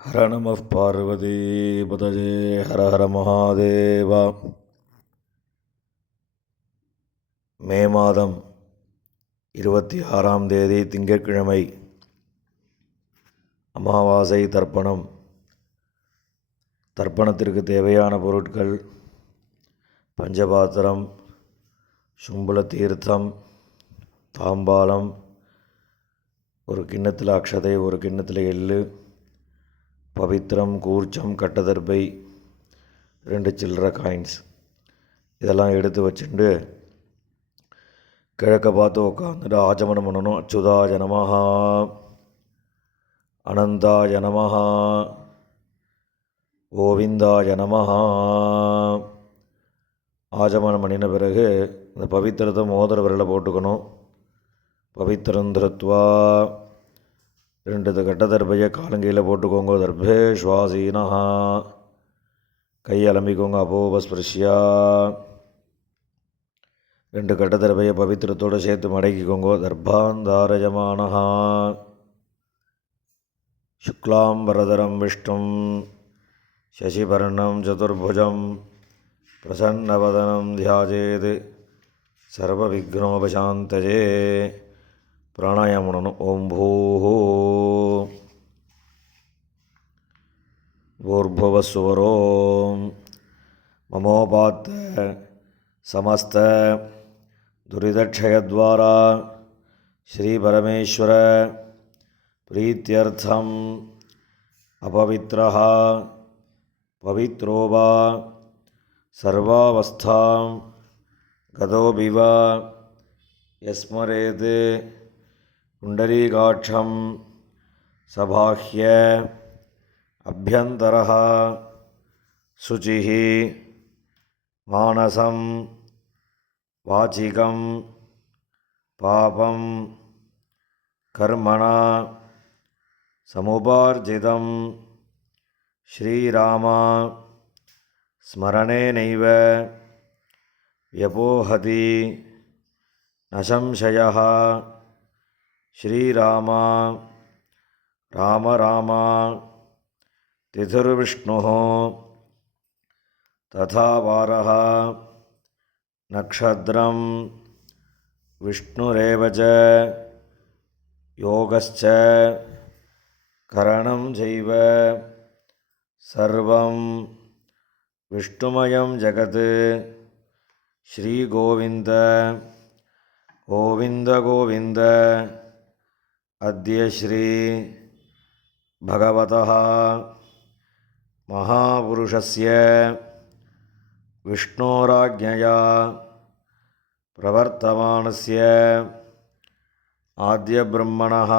ஹர நம பார்வதி பதஜே ஹர ஹர மகாதேவா. மே மாதம் 26ஆம் தேதி திங்கட்கிழமை, அமாவாசை தர்ப்பணம். தர்ப்பணத்திற்கு தேவையான பொருட்கள்: பஞ்சபாத்திரம், சும்பல தீர்த்தம், தாம்பாலம், ஒரு கிண்ணத்தில் அக்ஷதை, ஒரு கிண்ணத்தில் எள்ளு, பவித்திரம், கூர்ச்சம், கட்டதர்பை, 2 சில்லற காயின்ஸ். இதெல்லாம் எடுத்து வச்சுட்டு கிழக்க பார்த்து உட்காந்துட்டு ஆச்சமனம் பண்ணணும். அச்சுதாய நமஹா, அனந்தாய நமஹா, கோவிந்தாய நமஹா. ஆச்சமனம் பண்ணின பிறகு இந்த பவித்திரத்தை மோதிர விரலை போட்டுக்கணும். பவித்திரம் திருத்வா 2 கட்டதர்பையை காலங்கையில் போட்டுக்கோங்க. தர்பே ஸ்வாசீனஹா, கை அலம்பிக்கோங்க. அபோபஸ்பிருஷ்யா 2 கட்டதர்பையை பவித்திரத்தோடு சேர்த்து மடக்கிக்கோங்க. தர்பாந்தாரயமானஹா, சுக்லாம்பரதரம் விஷ்ணும் சசிவர்ணம் சதுர்புஜம் பிரசன்னவதனம் தியாஜேத் சர்வவிக்னோபசாந்தயே. பிராணாயாமம் பண்ணணும். ஓம் பூஹூ பூர்புவஸ்வரோம் மமோபாத்த சமஸ்த துரிதக்ஷயத்வாரா ஸ்ரீபரமேஸ்வர பிரீத்யர்த்தம் அபவித்ரஹ பவித்ரோவா சர்வாவஸ்தாம் கதோபிவ யஸ்மரேத் குண்டலீகாட்சம் சபாஹ்ய அபியந்தரஹ சுசிஹி மானசம் வாச்சிகம் பாபம் கர்மணா சமுபார்ஜிதம் ஸ்ரீராமா ஸ்மரணேனைவ வ்யபோஹதி நசம்சயः. ஸ்ரீராமா ராம ராமா திதிர்விஷ்ணுः ததா வாரः நக்ஷத்ரம் விஷ்ணுரேவ ச யோகஸ்ச கரணம் செய்வ சர்வம் விஷ்ணுமயம் ஜகத். ஸ்ரீகோவிந்த கோவிந்த கோவிந்த. அத்ய ஸ்ரீ பகவதः மகாபுருஷஸ்ய விஷ்ணோராஜ்ஞயா பிரவர்த்தமானஸ்ய ஆத்யபிரம்மணः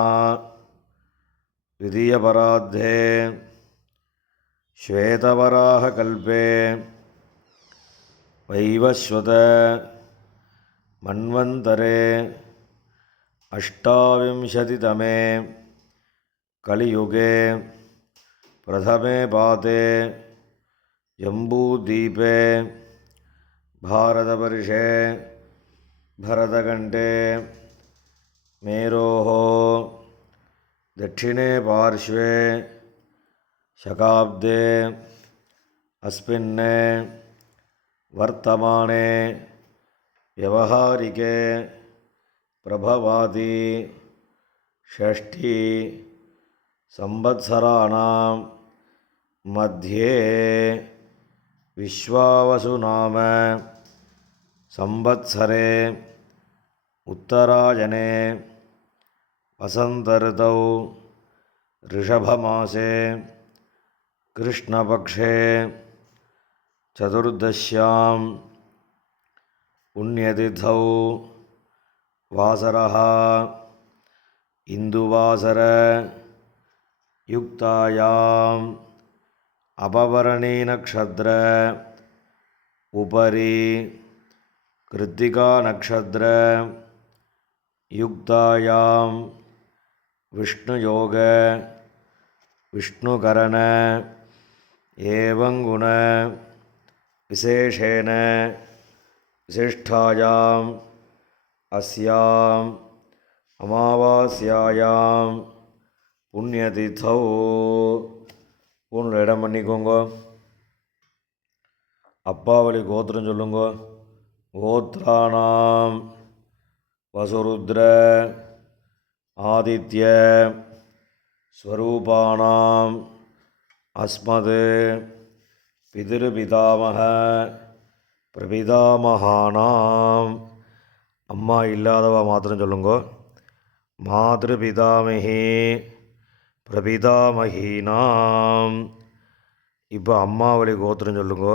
द्वितीयपरार्धे श्वेतवराहकल्पे वैवस्वत मन्वन्तरे अष्टाविंशतितमे कलियुगे प्रथमे पाते जम्बूद्वीपे भारतवर्षे भरतखण्डे मेरोः दक्षिणे पार्श्वे शकाब्दे अस्मिन् वर्तमाने व्यवहारिके प्रभवादि षष्ठी संवत्सराणां मध्ये विश्वावसुनाम संवत्सरे उत्तरायणे वसन्तर्तौ ऋषभमासे कृष्णपक्षे चतुर्दश्यां पुण्यतिथौ वासरः इन्दुवासर युक्तायाम् अपवर्णी नक्षत्र उपरि कृत्तिका नक्षत्र युक्तायां विष्णुयोग विष्णुकरण एवं गुण विशेषेण विशिष्टायाम् अस्याम् अमावास्यायां पुण्यतिथौ பூணில் இடம் பண்ணிக்கோங்க. அப்பா வழி கோத்திரம் சொல்லுங்க. கோத்ராணாம் வசுருத்ர ஆதித்ய ஸ்வரூபானாம் அஸ்மது பிதிருபிதாமக பிரபிதாமகானாம். அம்மா இல்லாதவா மாத்திரம் சொல்லுங்க. மாதிருபிதாமகி பிரபிதாமகீனாம். இப்போ அம்மா வழி கோத்திரம் சொல்லுங்க.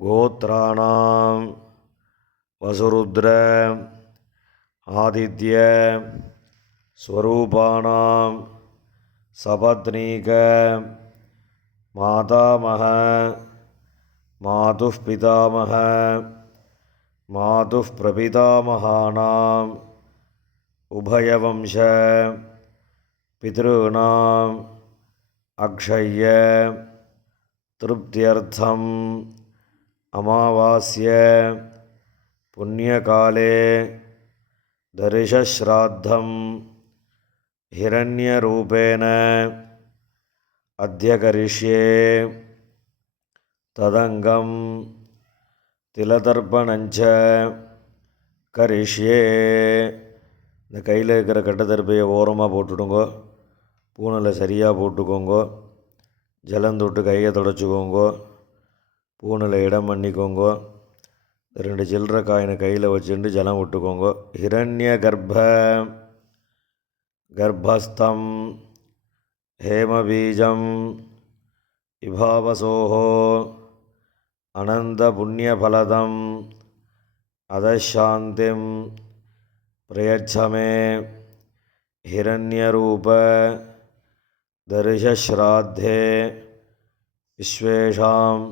கோத்ராணாம் வசுருத்ர ஆதித்ய ஸ்வரூபானாம் சபத்னீக மாதாமக மாதுः பிதாமக மாதுः பிரபிதாமகானாம் உபயவம்ச பித்ருணாம் அக்ஷய்ய திருப்தியர்த்தம் அமாவாஸ்ய புண்ணியகாலே தரிசஸ்ராத்தம் ஹிரண்யரூபேண அத்ய கரிஷ்யே ததங்கம் திலதர்ப்பணஞ்ச கரிஷ்யே. இந்த கையில் இருக்கிற கட்டத்தர்ப்பையை ஓரமாக போட்டுடுங்க. பூனில் சரியாக போட்டுக்கோங்க. ஜலம் தொட்டு கையை தொடச்சிக்கோங்க. பூனில் இடம் பண்ணிக்கோங்க. 2 சில்லற காயினை கையில் வச்சுட்டு ஜலம் விட்டுக்கோங்க. ஹிரண்ய கர்ப்பஸ்தம் ஹேமபீஜம் இபாவசோஹோ அனந்த புண்ணியபலதம் அதசாந்திம் பிரயச்சமே ஹிரண்யரூப தரிசஸ்ராத்தே விஸ்வேஷாம்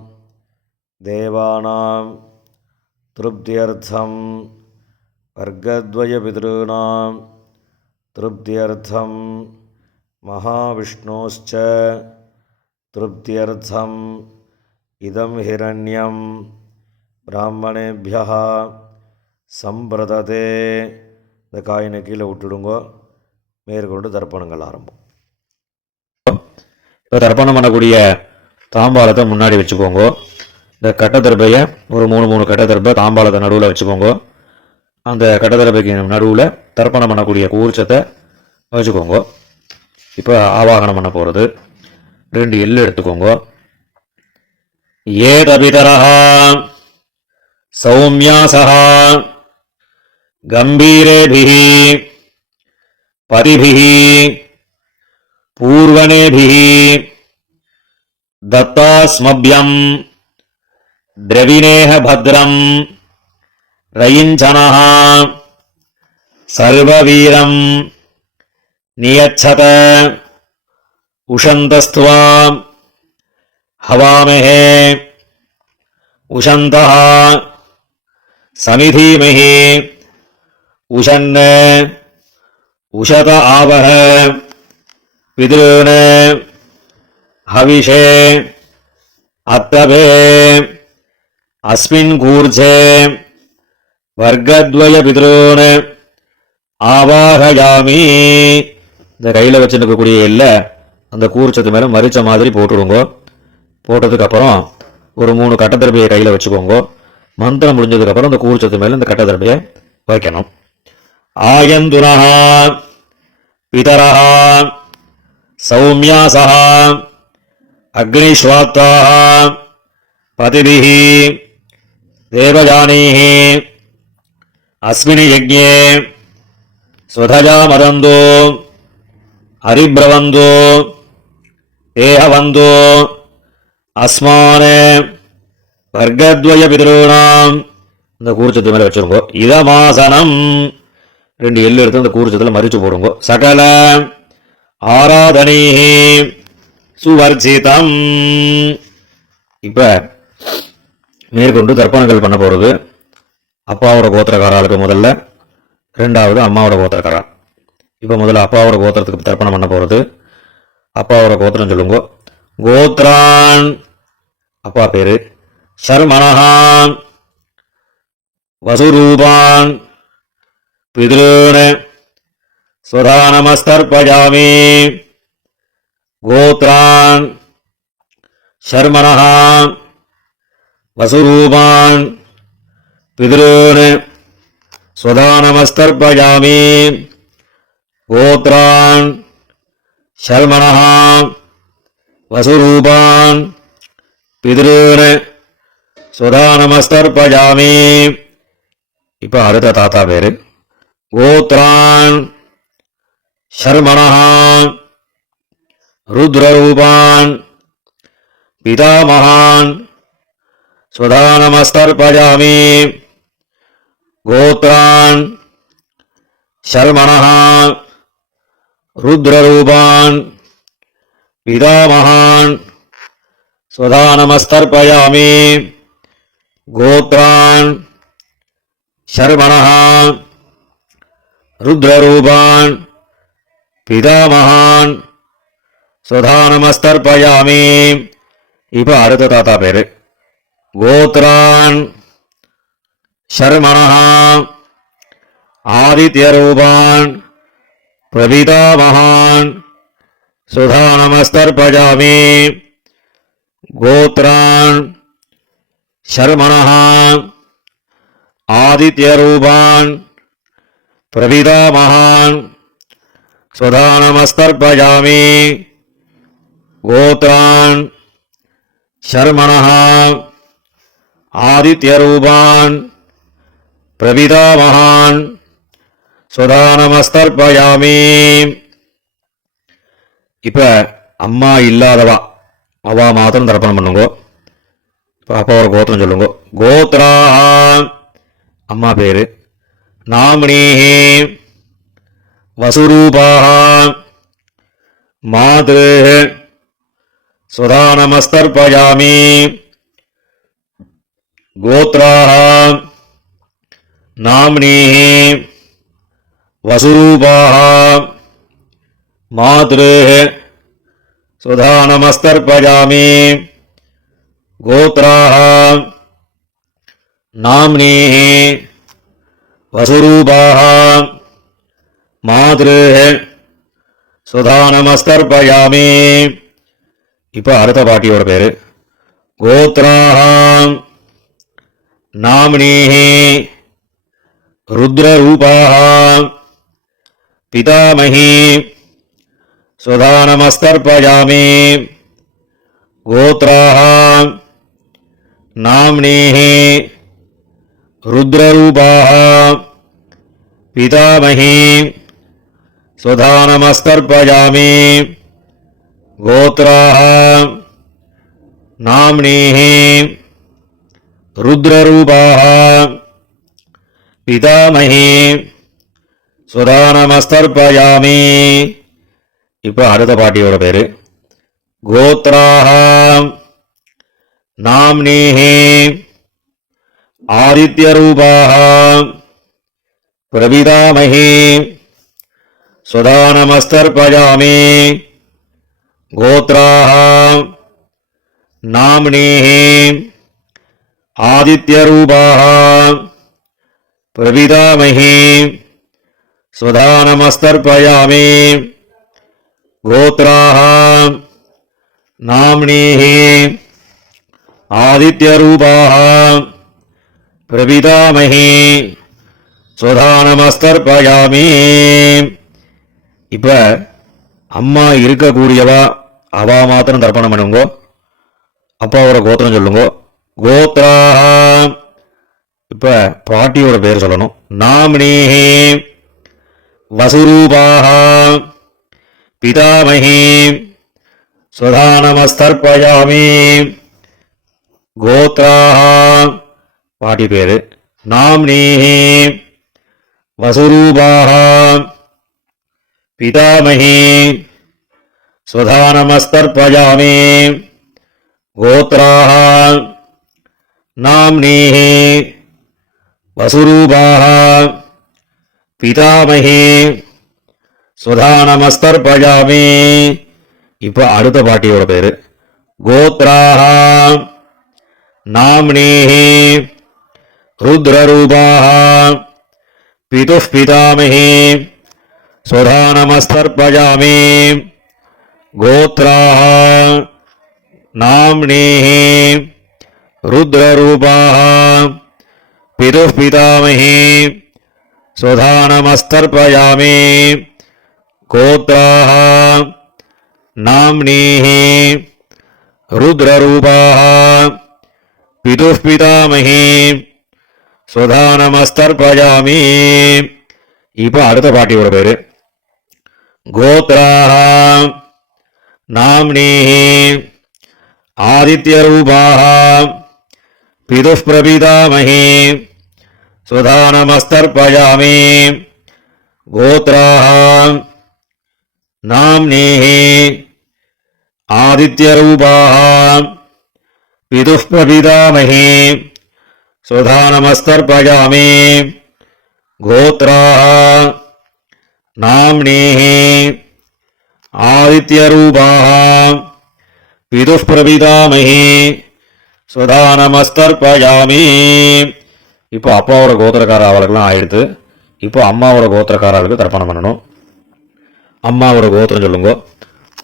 தேவானாம் திருப்தியர்த்தம் வர்க்கத்வய பித்ருணாம் திருப்தியர்த்தம் மகாவிஷ்ணோஸ்ச திருப்தியர்த்தம் இதம் ஹிரண்யம் பிராமணேபியः சம்பிரததே. இந்த காயினை கீழே விட்டுடுங்க. மேற்கொண்டு தர்ப்பணங்கள் ஆரம்பம். இப்போ தர்ப்பணம் பண்ணக்கூடிய தாம்பாளத்தை முன்னாடி வச்சுக்கோங்க. இந்த கட்டத்தர்பையை ஒரு 3 கட்டத்தர்பை தாம்பாளத்தை நடுவில் வச்சுக்கோங்க. அந்த கட்டத்தர்பைக்கு நடுவில் தர்ப்பணம் பண்ணக்கூடிய கூர்ச்சத்தை வச்சுக்கோங்க. இப்போ ஆவாகனம் பண்ண போகிறது. 2 எள்ளு எடுத்துக்கோங்க. ஏ தபிதரஹ சௌமியாசஹ கம்பீரேபிஹி பதிபிஹி பூர்வனேபிஹி தத்தாஸ்மப்யம் द्रविणेह भद्रं रयिञ्जनः सर्ववीरं नियच्छत उषन्तस्त्वा हवामहे उषन्तः समिधीमहि उषन् उषत आवह पितॄन् हविषे अत्रभे अस्मिन् कूर्जे वर्गद्वय पितॄन् ஆவாகயாமி. இந்த கையில் வச்சுருக்கக்கூடிய எல்லை அந்த கூர்ச்சத்து மேலே மறிச்ச மாதிரி போட்டுடுங்க. போட்டதுக்கப்புறம் ஒரு 3 கட்டத்தரப்பையை கையில் வச்சுக்கோங்க. மந்திரம் முடிஞ்சதுக்கப்புறம் அந்த கூர்ச்சத்து மேலே இந்த கட்டத்தரப்பையை வைக்கணும். ஆயந்துனஹ பிதரஹ சௌமியாசஹ அக்னிஸ்வாத்தாஹ பதிபிஹி தேவயானீஹி அஸ்மினி யஜ்ஞே ஸ்வதஜா மதந்தோ ஹரிப்ரவந்தோ தேஹவந்தோ அஸ்மானே வர்க்கத்வய பிதॄணாம். இந்த கூர்ச்சத்து மேலே வச்சுருங்கோ. இதமாசனம் 2 எள்ளு எடுத்து அந்த கூர்ச்சத்தில் மறிச்சு போடுங்க. சகல ஆராதனீஹி சுவர்ஜிதம். இப்போ மேற்கொண்டு தர்ப்பணங்கள் பண்ண போகிறது. அப்பாவோட கோத்திரக்காராளுக்கு முதல்ல, 2வது அம்மாவோட கோத்திரக்காரா. இப்போ முதல்ல அப்பாவோட கோத்திரத்துக்கு தர்ப்பணம் பண்ண போகிறது. அப்பாவோட கோத்திரம் சொல்லுங்க. கோத்ரான் அப்பா பேரு சர்மணஹான் வசுரூபான் பிதॄன் ஸ்வதானமஸ்தர்ப்பயாமி கோத்ரான் ஷர்மணः வசுரூபான் பிதॄன் ஸ்வதானமஸ்தர்ப்பயாமி கோத்ரான் ஷர்மணः வசுரூபான் பிதॄன் ஸ்வதானமஸ்தர்ப்பயாமி. இப்போ அடுத்த தாத்தா பேரு கோத்ரான் ஷர்மணः ருத்ரரூபான் பிதாமகான் ஸ்வதானமஸ்தர்ப்பயாமி கோத்ரான் ஷர்மணः ருத்ரரூபான் பிதாமகான் ஸ்வதானமஸ்தர்ப்பயாமி கோத்ரான் ஷர்மணः ருத்ரரூபான் பிதாமகான் ஸ்வதானமஸ்தர்ப்பயாமி. இப்போ அடுத்த தாத்தா பேரு கோத்ரான் ஷர்மணः ஆதித்யரூபான் பிரபிதாமகான் ஸ்வதானமஸ்தர்ப்பயாமி கோத்ரான் ஷர்மணः ஆதித்யரூபான் பிரபிதாமகான் ஸ்வதானமஸ்தர்ப்பயாமி கோத்ரான் ஷர்மணः ஆதித்யரூபான் பிரபிதாமகான் ஸ்வதானமஸ்தர்ப்பயாமி. இப்போ அம்மா இல்லாதவா அவா மாத்திரம் தர்ப்பணம் பண்ணுங்க. இப்போ அப்பா ஒரு கோத்திரம் சொல்லுங்க. கோத்ரா அம்மா பேரு நாமினீஹி வசுரூபாः மாத்ருः ஸ்வதானமஸ்தர்ப்பயாமி கோத்ராः நாமினீஹி வசுரூபாः மாத்ருः ஸ்வதானமஸ்தர்ப்பயாமி கோத்ராः நாமினீஹி வசுரூபாः மாத்ருः ஸ்வதானமஸ்தர்ப்பயாமி. இப்போ அடுத்த பாட்டியோட பேரு கோத்ராः நாமினீஹி ருத்ரரூபாः பிதாமகி ஸ்வதானமஸ்தர்ப்பயாமி கோத்ராः நாமினீஹி ருத்ரரூபாः பிதாமகி ஸ்வதானமஸ்தர்ப்பயாமி கோத்ராः நாமினீஹி ருத்ரரூபாः பிதாமகி ஸ்வதானமஸ்தர்ப்பயாமி. இப்போ அடுத்த பாட்டியோட பேரு கோத்ராः நாமினீஹி ஆதித்யரூபாः பிரபிதாமகி ஸ்வதானமஸ்தர்ப்பயாமி கோத்ராः நாமினீஹி ஆதித்யரூபாः பிரபிதாமகி ஸ்வதானமஸ்தர்ப்பயாமி கோத்ராः நாமினீஹி ஆதித்யரூபாः பிரபிதாமகி ஸ்வதானமஸ்தர்ப்பயாமி. இப்போ அம்மா இருக்கக்கூடியவா அவா மாத்திரம் தர்ப்பணம் பண்ணுங்கோ. அப்பாவோட கோத்திரம் சொல்லுங்க. கோத்ராः இப்போ பாட்டியோட பேர் சொல்லணும். நாமினீஹி வசுரூபாः பிதாமகி ஸ்வதானமஸ்தர்ப்பயாமி கோத்ராः பாட்டி பேரு நாமினீஹி வசுரூபாः பிதாமகி ஸ்வதானமஸ்தர்ப்பயாமி கோத்ராः நாமினீஹி வசுரூபாः பிதாமகி ஸ்வதானமஸ்தர்ப்பயாமி. இப்போ அடுத்த பாட்டியோட பேரு கோத்ராः நாமினீஹி ருத்ரரூபாः பிதுः பிதாமகி ஸ்வதானமஸ்தர்ப்பயாமி गोत्राः नाम्नीः रुद्ररूपाः पितुः पितामही स्वधानमस्तर्पयामि गोत्राः नाम्नीः रुद्ररूपाः पितुः पितामही स्वधानमस्तर्पयामि. இப்போ அடுத்த பாட்டியோட பேரு கோத்ராः नाम्नीः आदित्यरूपाः पितुः प्रपितामही स्वधानमस्तर्पयामि गोत्राः नाम्नीः आदित्यरूपाः पितुः प्रपितामही स्वधानमस्तर्पयामि गोत्राः नाम्नीः आदित्यरूपाः पितुः प्रपितामही स्वधानमस्तर्पयामि. இப்போ அப்பாவோட கோத்திரக்கார அவளுக்கெல்லாம் ஆயிடுத்து. இப்போ அம்மாவோட கோத்திரக்காரர்களுக்கு தர்ப்பணம் பண்ணணும். அம்மாவோட கோத்திரம் சொல்லுங்க.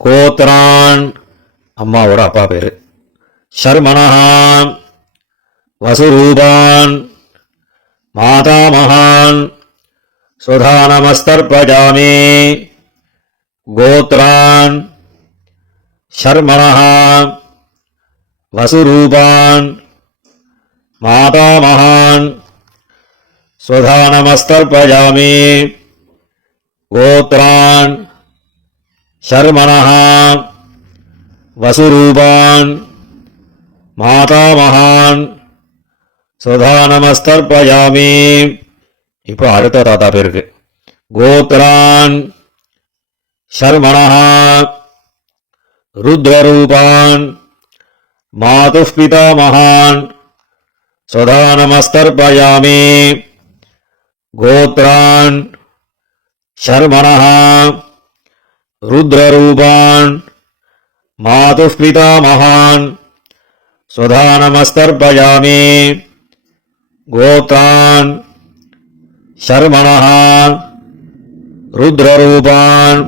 கோத்ரான் அம்மாவோட அப்பா பேரு. ஷர்மணஹான் வசுரூபான் மாதாமகான் स्वधानमस्तर्पयामि गोत्रान् शर्मणः वसुरूपान् मातामहान् स्वधानमस्तर्पयामि गोत्रान् शर्मणः वसुरूपान् मातामहान् स्वधानमस्तर्पयामि. இப்போ அடுத்த தாத்தா பேருக்கு கோத்ரான் ஷர்மணः ருத்ரரூபான் மாதுः பிதாமகான் स्वधानमस्तर्पयामि गोत्रान् शर्मणः रुद्ररूपान् मातुः पितामहान् स्वधानमस्तर्पयामि गोत्रान् शर्मणः रुद्ररूपान्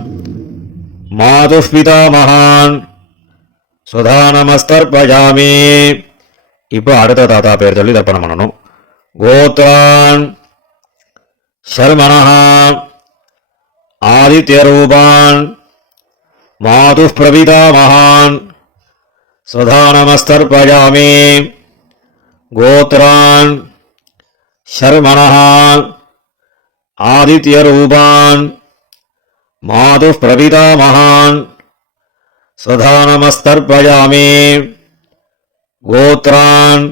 मातुः पितामहान् स्वधानमस्तर्पयामि. இப்போ அடுத்த தாத்தா பேர் சொல்லி தர்ப்பணம் பண்ணணும். கோத்ரான் शर्मणः आदित्यरूपान् मातुः प्रपितामहान् स्वधानमस्तर्पयामि गोत्रान् शर्मणः आदित्यरूपान् मातुः प्रपितामहान् स्वधानमस्तर्पयामि गोत्रान्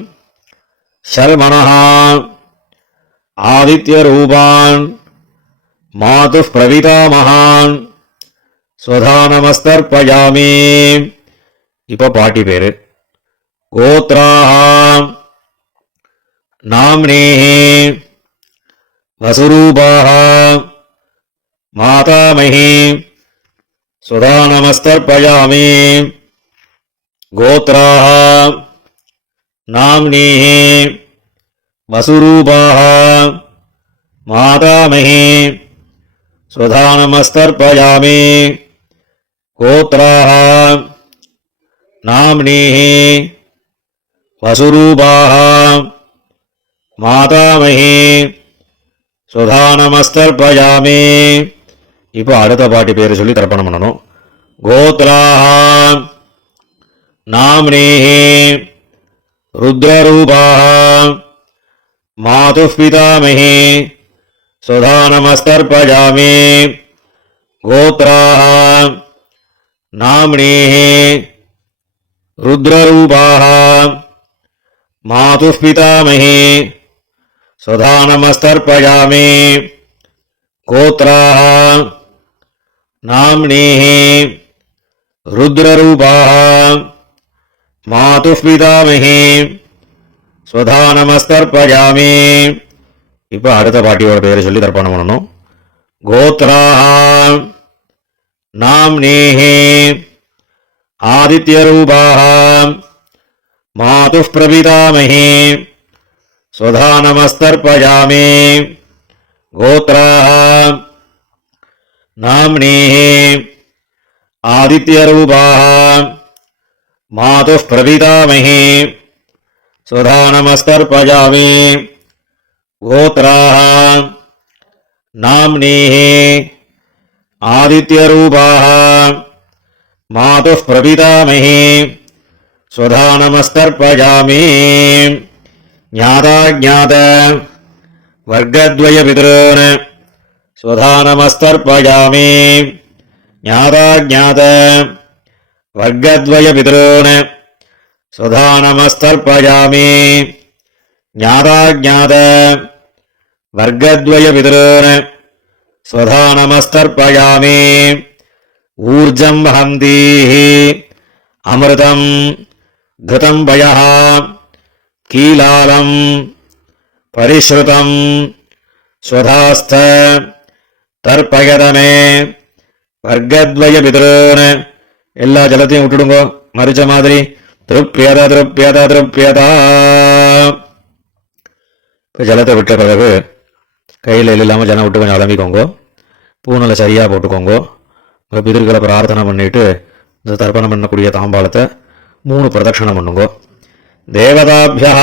शर्मणः आदित्यरूपान् मातुः प्रपितामहान् स्वधानमस्तर्पयामि. இப்போ பாட்டி பேரு கோத்ராः नाम्नीः वसुरूपाः मातामही स्वधानमस्तर्पयामि गोत्राः नाम्नीः वसुरूपाः मातामही स्वधानमस्तर्पयामि गोत्राः नाम्नीः वसुरूपाः मातामही स्वधानमस्तर्पयामि. இப்போ அடுத்த பாட்டி பேர் சொல்லி தர்ப்பணம் பண்ணணும். கோத்ராः नाम्नीः रुद्ररूपाः मातुः पितामही स्वधानमस्तर्पयामि गोत्राः नाम्नीः रुद्ररूपाः मातुः पितामही स्वधानमस्तर्पयामि गोत्राः नाम्नीः रुद्ररूपाः मातुः पितामही स्वधानमस्तर्पयामि. இப்போ அடுத்த பாட்டியோட பேரை சொல்லி தர்ப்பணம் பண்ணணும். கோத்ராः नाम्नीः आदित्यरूपाः मातुः प्रपितामही स्वधानमस्तर्पयामि गोत्राः नाम्नीः आदित्यरूपाः मातुः प्रपितामही स्वधा नमस्तर्पयामि गोत्राः नाम्नीः आदित्यरूपाः मातुः प्रपितामही स्वधा नमस्तर्पयामि ज्ञाताज्ञात वर्गद्वयपितॄन् स्वधा नमस्तर्पयामि ज्ञाताज्ञात वर्गद्वयपितॄन् स्वधा नमस्तर्पयामि ज्ञाताज्ञात वर्गद्वयपितॄन् स्वधा नमस्तर्पयामि ऊर्जं वहन्तीः अमृतं घृतं वयः कीलालं परिश्रुतं स्वधास्थ तर्पयत मे वर्गद्वयपितॄन् எல்லா ஜலத்தையும் விட்டுடுங்கோ மரிச்ச மாதிரி திருப்பியத திருப்பியத திருப்பியதா. இப்போ ஜலத்தை விட்ட பிறகு கையில் இல்லாமல் ஜலம் விட்டு கொஞ்சம் அலம்பிக்கோங்க. பூனலை சரியாக போட்டுக்கோங்க. உங்கள் பிதர்களை பிரார்த்தனை பண்ணிட்டு இந்த தர்ப்பணம் பண்ணக்கூடிய தாம்பாளத்தை 3 பிரதட்சணம் பண்ணுங்க. தேவதாபியா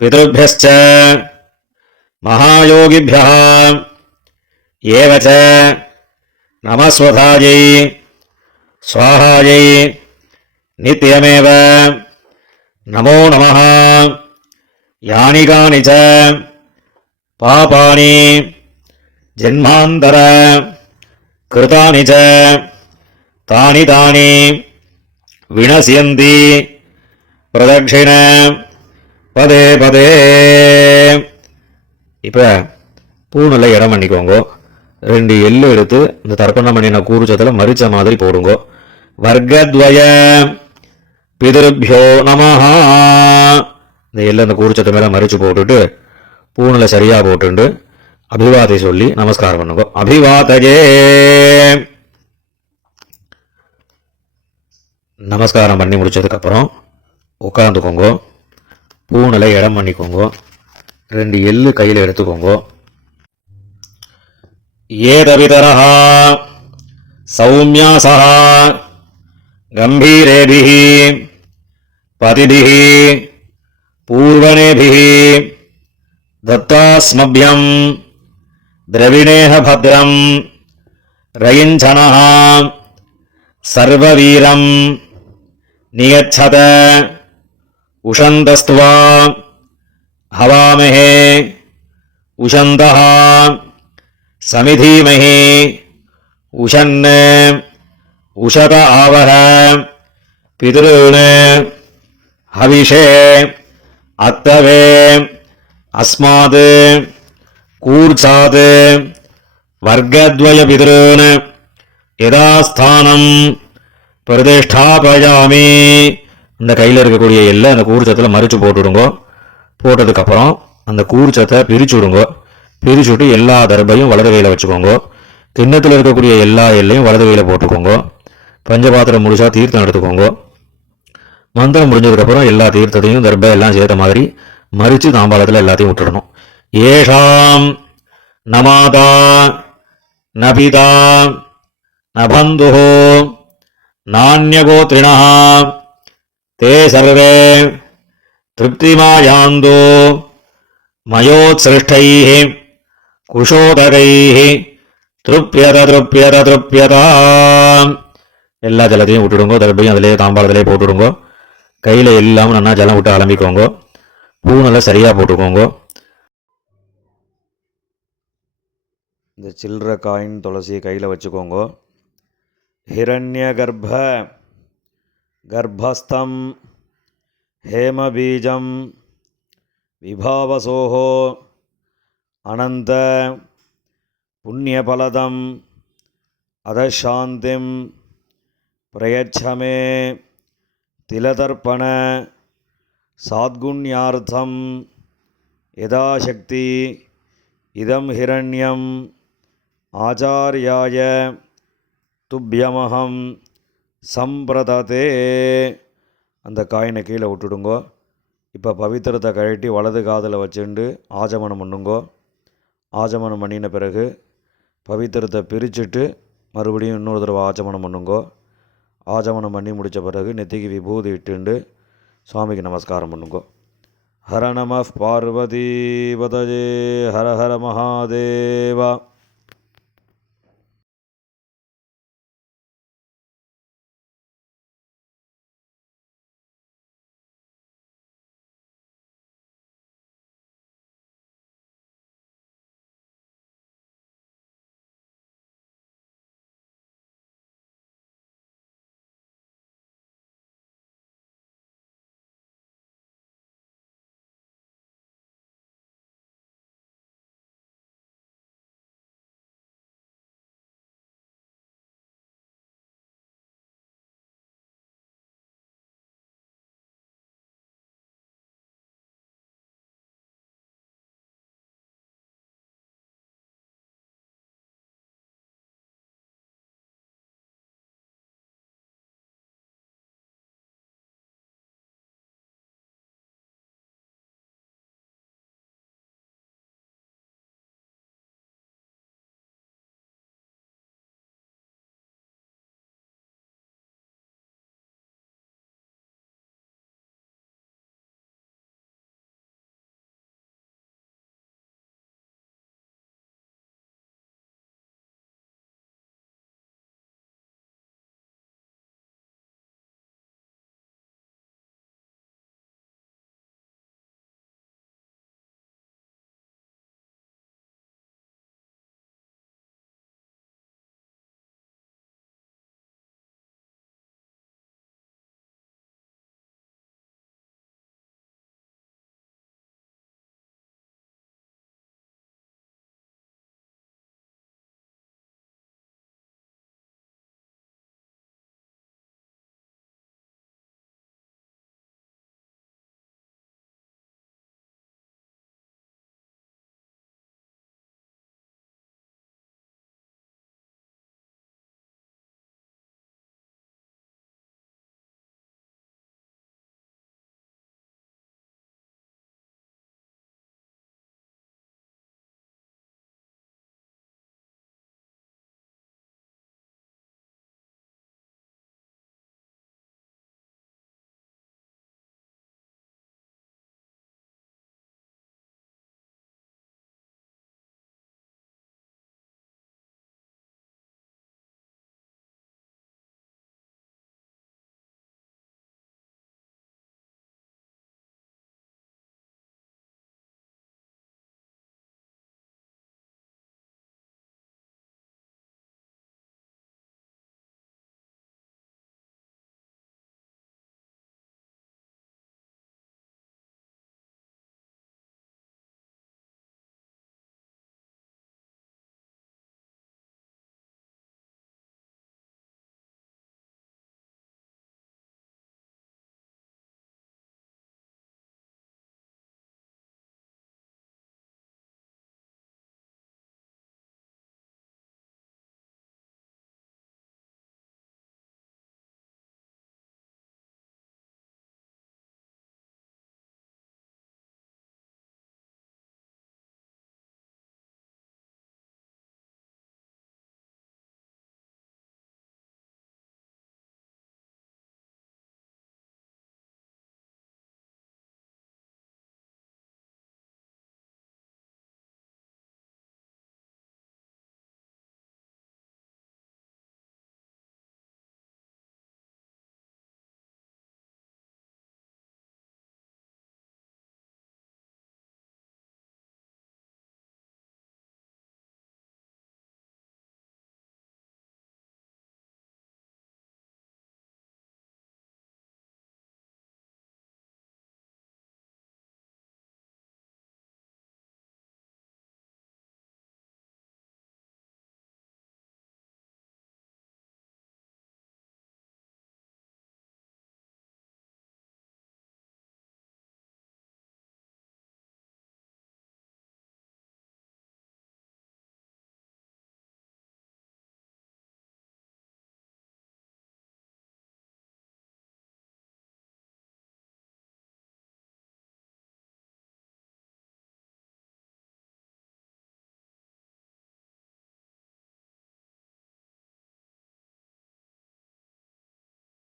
பிதృभ्यश्च महायोगिभ्यः एव च नमस्वधायै स्वाहायै नित्यमेव नमो नमः यानि कानि च पापानि जन्मान्तर कृतानि च तानि तानि विनश्यन्ति प्रदक्षिण பதே பதே. இப்போ பூனில் இடம் பண்ணிக்கோங்க. 2 எள்ளு எடுத்து இந்த தர்ப்பணம் பண்ணின கூறுச்சத்தில் மரிச்ச மாதிரி போடுங்க. வர்க்கத்வய பிதృभ्यो நமஹ. இந்த எள்ளு அந்த கூறுச்சத்தை மேலே மரிச்சு போட்டுட்டு பூனில் சரியாக போட்டுண்டு அபிவாதை சொல்லி நமஸ்காரம் பண்ணுங்க. அபிவாதஜே. நமஸ்காரம் பண்ணி முடிச்சதுக்கப்புறம் உட்காந்துக்கோங்க. பூனில் இடம் பண்ணிக்கோங்க. 2 எள்ளு கையில் எடுத்துக்கோங்க. ஏதவிதரஹ சௌமியாசஹ கம்பீரேபிஹ பதிபிஹ பூர்வணேபிஹ தத்தாஸ்மப்யம் திரவிணேஹ பத்ரம் ரயிஞ்சனஹ சர்வவீரம் நியச்சத உஷந்தஸ்துவா हवामहे उषन्तः समिधीमहे उषन् उषत आवह पितॄन् हविषे अत्तवे अस्मात् कूर्चात् वर्गद्वयपितॄन् यदास्थानं प्रतिष्ठापयामि. இந்த கையில் இருக்கக்கூடிய எல்லை அந்த கூர்ச்சத்தில் மறிச்சு போட்டுடுங்க. போட்டதுக்கப்புறம் அந்த கூர்ச்சத்தை பிரிச்சு விடுங்க. பிரிச்சு விட்டு எல்லா தர்பையும் வலது கையில் வச்சுக்கோங்க. கிண்ணத்தில் இருக்கக்கூடிய எல்லா எல்லையும் வலது கையில் போட்டுக்கோங்க. பஞ்சபாத்திரம் முழுசா தீர்த்தம் எடுத்துக்கோங்க. மந்திரம் முடிஞ்சதுக்கப்புறம் எல்லா தீர்த்தத்தையும் தர்பை எல்லாம் சேர்த்த மாதிரி மறித்து தாம்பாளத்தில் எல்லாத்தையும் விட்டுடணும். ஏஷாம் நமாதா நபிதா நபந்து நானியகோத்ரிணா தே சர்வே திருப்திமாயாந்தோ மயோத்சிருஷ்டைः குஷோதகைः திருப்யத திருப்யத திருப்யதா. எல்லா ஜலத்தையும் விட்டுடுங்க. தர்பையும் அதிலே தாம்பாளத்திலே போட்டுடுங்க. கையில் இல்லாமல் நல்லா ஜலம் விட்டு அலம்பிக்கோங்க. பூனெல்லாம் சரியாக போட்டுக்கோங்க. இந்த சில்லற காயின் துளசியை கையில் வச்சுக்கோங்க. ஹிரண்ய கர்ப்பஸ்தம் ஹேமபீஜம் விபாவசோஹோ அனந்த புண்ணியபலதம் அதசாந்திம் பிரயச்சமே திலதர்ப்பண சாத்குண்யார்த்தம் யதாசக்தி இதம் ஹிரண்யம் ஆச்சார்யாய துப்யமஹம் சம்பிரததே. அந்த காயினை கீழே விட்டுடுங்கோ. இப்போ பவித்திரத்தை கழட்டி வலது காதில் வச்சுண்டு ஆஜமனம் பண்ணுங்கோ. ஆஜமனம் பண்ணின பிறகு பவித்திரத்தை பிரிச்சுட்டு மறுபடியும் இன்னொரு தடவை ஆச்சமனம் பண்ணுங்கோ. ஆச்சமனம் பண்ணி முடித்த பிறகு நெத்திக்கு விபூதி இட்டுண்டு சுவாமிக்கு நமஸ்காரம் பண்ணுங்கோ. ஹர நம பார்வதி பதஜே ஹர ஹர மகாதேவா.